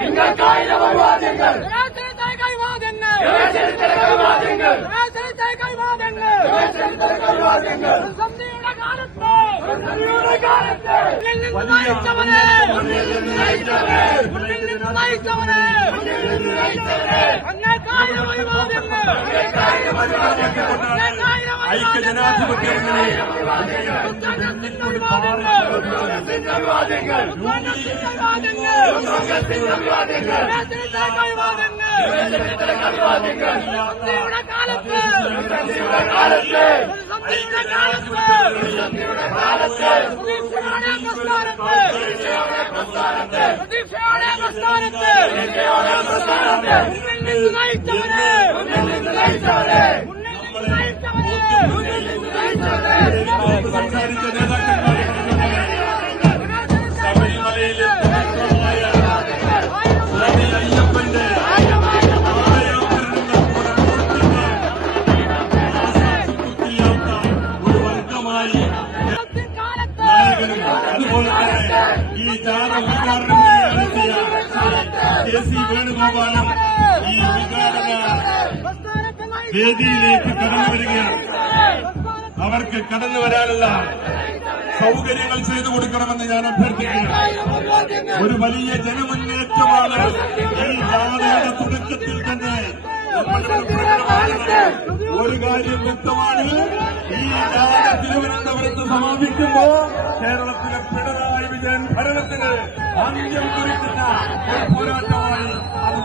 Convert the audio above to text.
നിങ്ങൾക്കായിരം അഭിവാദ്യങ്ങൾ. ഐക്യജനാധിപത്യങ്ങളെ സംസാരിച്ച നേതാക്കന്മാരെ ശബരിമലയിലെ സ്വാമി അയ്യപ്പന്റെ ഒരു വർഗമായി അതുപോലെ തന്നെ ഈ ജാഥ ഉദ്ഘാടനം നടത്തിയ KC വേണുഗോപാലും ഈ ഉദ്ഘാടന വേദിയിലേക്ക് കടന്നു വരികയാണ്. അവർക്ക് കടന്നു വരാനുള്ള സൗകര്യങ്ങൾ ചെയ്തു കൊടുക്കണമെന്ന് ഞാൻ അഭ്യർത്ഥിക്കുകയാണ്. ഒരു വലിയ ജനമുന്നേറ്റമാണ് ഈ ജാഥയുടെ തുടക്കത്തിൽ തന്നെ. ഒരു കാര്യം വ്യക്തമാണ്, ഈ ജാഥ തിരുവനന്തപുരത്ത് സമാപിക്കുമ്പോൾ കേരളത്തിലെ പിണറായി വിജയൻ ഭരണത്തിന് അന്ത്യം കുറിക്കുന്ന ഒരു പോരാട്ടമാണ്.